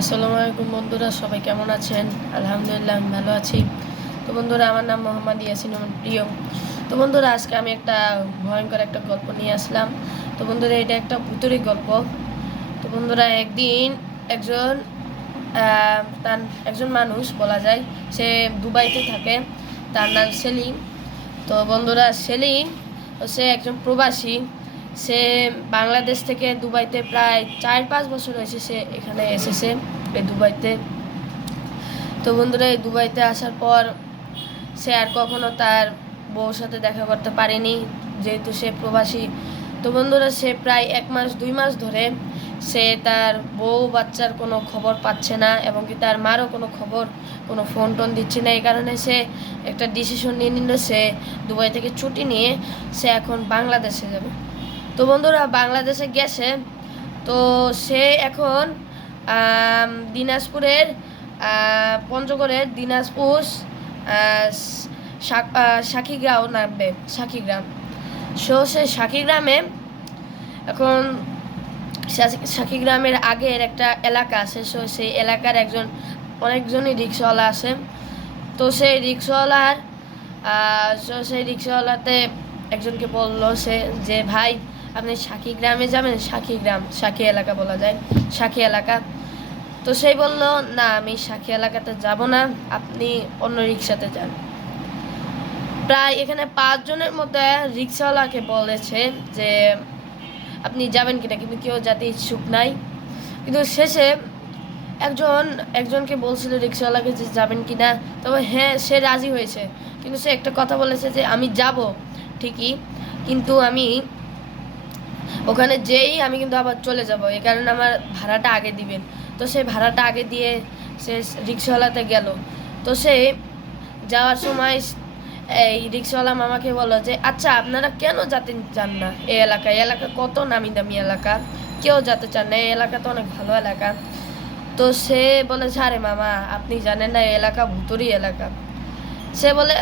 আসসালামু আলাইকুম বন্ধুরা, সবাই কেমন আছেন? আলহামদুলিল্লাহ আমি ভালো আছি। তো বন্ধুরা, আমার নাম মোহাম্মদ ইয়াসিন প্রিয়। তো বন্ধুরা, আজকে আমি একটা ভয়ঙ্কর একটা গল্প নিয়ে আসলাম। তো বন্ধুরা, এটা একটা ভূতুড়ে গল্প। তো বন্ধুরা, একদিন একজন তার একজন মানুষ বলা যায়, সে দুবাইতে থাকে। তার নাম সেলিম। তো বন্ধুরা, সেলিম সে একজন প্রবাসী। সে বাংলাদেশ থেকে দুবাইতে প্রায় 4-5 বছর হয়েছে সে এখানে এসেছে, এই দুবাইতে। তো বন্ধুরা, এই দুবাইতে আসার পর সে আর কখনো তার বউর সাথে দেখা করতে পারেনি, যেহেতু সে প্রবাসী। তো বন্ধুরা, সে প্রায় 1 মাস 2 মাস ধরে সে তার বউ বাচ্চার কোনো খবর পাচ্ছে না, এবং কি তার মারও কোনো খবর, কোনো ফোন টোন দিচ্ছে না। এই কারণে সে একটা ডিসিশন নিয়ে নিল, সে দুবাই থেকে ছুটি নিয়ে সে এখন বাংলাদেশে যাবে। তো বন্ধুরা, বাংলাদেশে গেছে। তো সে এখন দিনাজপুরের পঞ্চগড়ের দিনাজপুর সাকিগ্রাম নামবে, সাকিগ্রাম। সে সাকিগ্রামে এখন সাকিগ্রামের আগের একটা এলাকা আছে, সেই এলাকার অনেকজনই রিক্সাওয়ালা আছে। তো সেই রিক্সাওয়ালাতে একজনকে বললো সে, যে ভাই আপনি সাকিগ্রামে যাবেন? সাকি এলাকা বলা যায়, সাকি এলাকা। তো সেই বলল, না আমি সাকি এলাকাতে যাব না, আপনি অন্য রিক্সাতে যান। প্রায় এখানে 5 জনের মধ্যে রিক্সাওয়ালাকে বলেছে যে আপনি যাবেন কিনা, কিন্তু কেউ যাতে ইচ্ছুক নাই। কিন্তু শেষে একজনকে বলছিল রিক্সাওয়ালাকে যে যাবেন কিনা, তবে হ্যাঁ সে রাজি হয়েছে। কিন্তু সে একটা কথা বলেছে যে আমি যাব ঠিকই, কিন্তু আমি ওখানে যেই আমি কিন্তু আবার চলে যাব, এই কারণে আমার ভাড়াটা আগে দিবেন। তো সে ভাড়াটা আগে দিয়ে সে রিক্সাওয়ালাতে গেল। তো সে যাওয়ার সময় এই রিক্সাওয়ালা মামাকে বললো যে আচ্ছা আপনারা কেন যান না এই এলাকায়? এলাকা কত নামি দামি এলাকা, কেউ যেতে চান না, এই এলাকা তো অনেক ভালো এলাকা। তো সে বলেছে, আরে মামা আপনি জানেন না, এই এলাকা ভুতুড়ি এলাকা। সে বলে,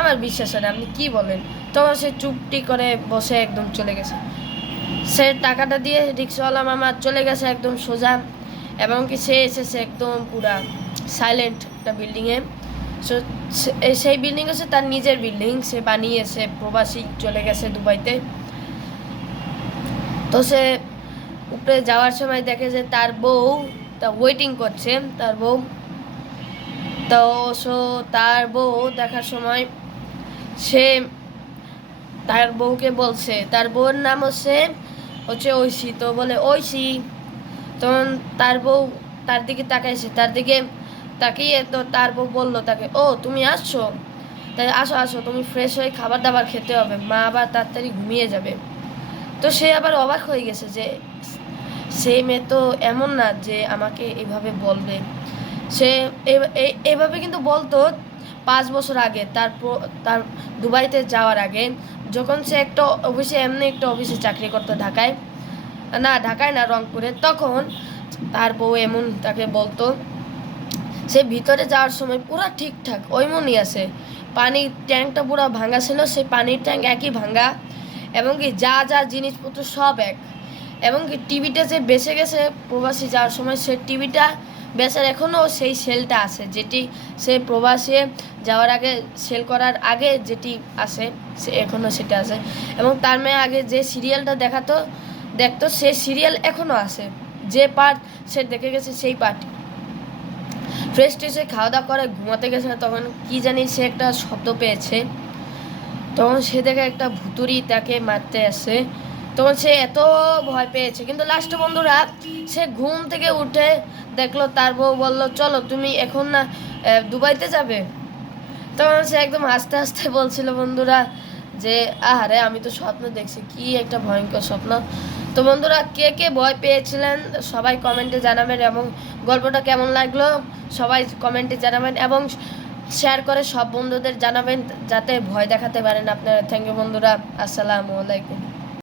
আমার বিশ্বাস হয় না, আপনি কি বলেন? তখন সে চুপটি করে বসে একদম চলে গেছে। সে টাকাটা দিয়ে রিক্সাওয়ালা মামা চলে গেছে একদম সোজা, এবং কি সে এসেছে একদম পুরা সাইলেন্ট একটা বিল্ডিংয়ে। সেই বিল্ডিং হচ্ছে তার নিজের বিল্ডিং, সে বানিয়েছে, প্রবাসী চলে গেছে দুবাইতে। তো সে উপরে যাওয়ার সময় দেখে যে তার বউ তা ওয়েটিং করছে, তার বউ। তো তার বউ দেখার সময় সে তার বউকে বলছে, তার বউয়ের নাম হচ্ছে ঐশী। তো বলে, ঐশী। তখন তার বউ তার দিকে তাকাইছে, তার দিকে তাকিয়ে তো তার বউ বললো তাকে, ও তুমি আসছো, তাই আসো আসো, তুমি ফ্রেশ হয়ে খাবার দাবার খেতে হবে, মা আবার তাড়াতাড়ি ঘুমিয়ে যাবে। তো সে আবার অবাক হয়ে গেছে যে সে মেয়ে তো এমন না যে আমাকে এভাবে বলবে। সে এভাবে কিন্তু বলতো 5 বছর আগে, তার দুবাইতে যাওয়ার আগে, যখন সে এমনি একটা অফিসে চাকরি করতো ঢাকায়, না রংপুরে। তখন তার বউ এমন তাকে বলতো। সে ভিতরে যাওয়ার সময় পুরো ঠিকঠাক ওই মনই আছে, পানির ট্যাঙ্কটা পুরো ভাঙা ছিল, সেই পানির ট্যাঙ্ক একই ভাঙা, এবং কি যা যা জিনিসপত্র সব এক। এবং কি টিভিটা যে বেঁচে গেছে প্রবাসী যাওয়ার সময়, সে টিভিটা বেচার এখনও সেই সেলটা আছে, যেটি সে প্রবাসে যাওয়ার আগে সেল করার আগে যেটি আছে, সে এখনও সেটা আছে। এবং তার মেয়ে আগে যে সিরিয়ালটা দেখতো সে সিরিয়াল এখনও আছে, যে পার্ট সে দেখে গেছে সেই পার্ট। ফ্রেশ ট্রেশে খাওয়া দাওয়া করে ঘুমাতে গেছে, তখন কি জানি সে একটা শব্দ পেয়েছে। তখন সে দেখে একটা ভুতুড়ি তাকে মারতে আসে। তখন সে এত ভয় পেয়েছে, কিন্তু লাস্টে বন্ধুরা সে ঘুম থেকে উঠে দেখলো তার বউ বললো, চলো তুমি এখন না দুবাইতে যাবে। তখন সে একদম হাসতে হাসতে বলছিল বন্ধুরা যে আহারে আমি তো স্বপ্ন দেখছি, কি একটা ভয়ঙ্কর স্বপ্ন। তো বন্ধুরা, কে কে ভয় পেয়েছিলেন সবাই কমেন্টে জানাবেন, এবং গল্পটা কেমন লাগলো সবাই কমেন্টে জানাবেন, এবং শেয়ার করে সব বন্ধুদের জানাবেন যাতে ভয় দেখাতে পারেন আপনারা। থ্যাংক ইউ বন্ধুরা, আসসালামু আলাইকুম।